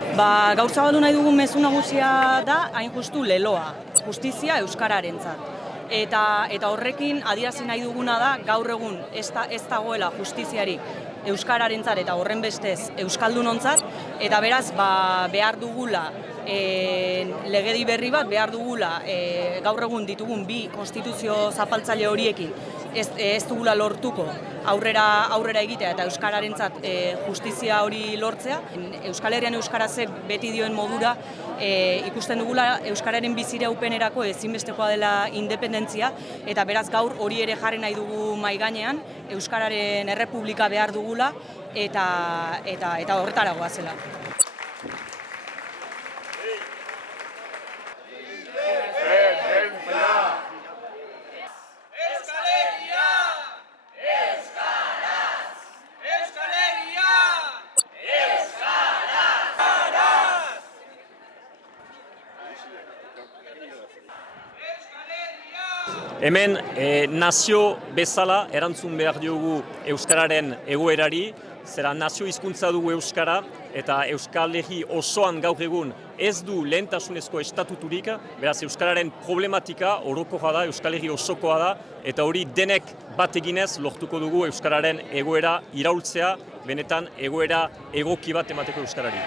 Gaur zabaldu nahi dugun mezu nagusia da, hain justu leloa, justizia euskararentzat. Eta horrekin adierazi nahi duguna da, gaur egun ez dagoela justiziarik euskararentzat eta horren bestez euskaldunontzat, eta beraz behar dugula legedi berri bat, behar dugula gaur egun ditugun bi konstituzio zapaltzaile horiekin ez dugula lortuko aurrera egitea eta euskararentzat justizia hori lortzea. Euskal Herrian euskarazek beti dioen modura ikusten dugula euskararen biziraupenerako ezinbestekoa dela independentzia, eta beraz gaur hori ere jarri nahi dugu mahai gainean, euskararen errepublika behar dugula eta horretara goazela. Hemen nazio bezala erantzun behar diogu euskararen egoerari, zera nazio hizkuntza dugu euskara eta Euskal Herri osoan gaur egun ez du lehentasunezko estatuturik, beraz euskararen problematika orokorra da, Euskal Herri osokoa da, eta hori denek bat eginez lortuko dugu euskararen egoera iraultzea, benetan egoera egoki bat emateko euskarari.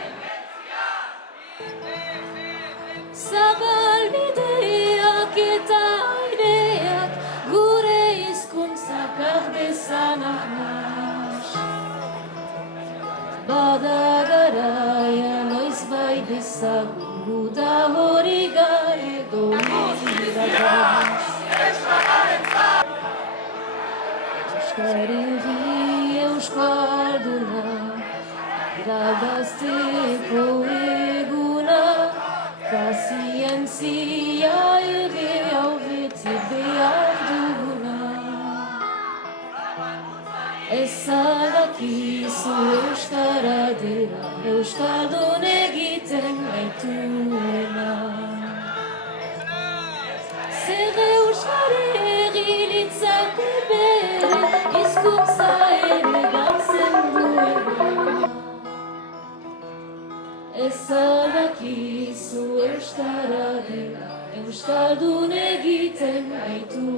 Zabalbideak eta aireak gure hizkuntzak ardezanak naiz. Bada garaia noizbait ezagutu da hori garedo iragarriz. Euskarri euskalduna irabazteko eguna, pazientzia ere aurreti behar duguna. Ezadakizu euskara dela, euskaldun egiten gaituena. Zer euskarri litzake bere, hizkuntza ere galtzen duena. Ezadakizu euskara dela, euskaldun egiten gaitu.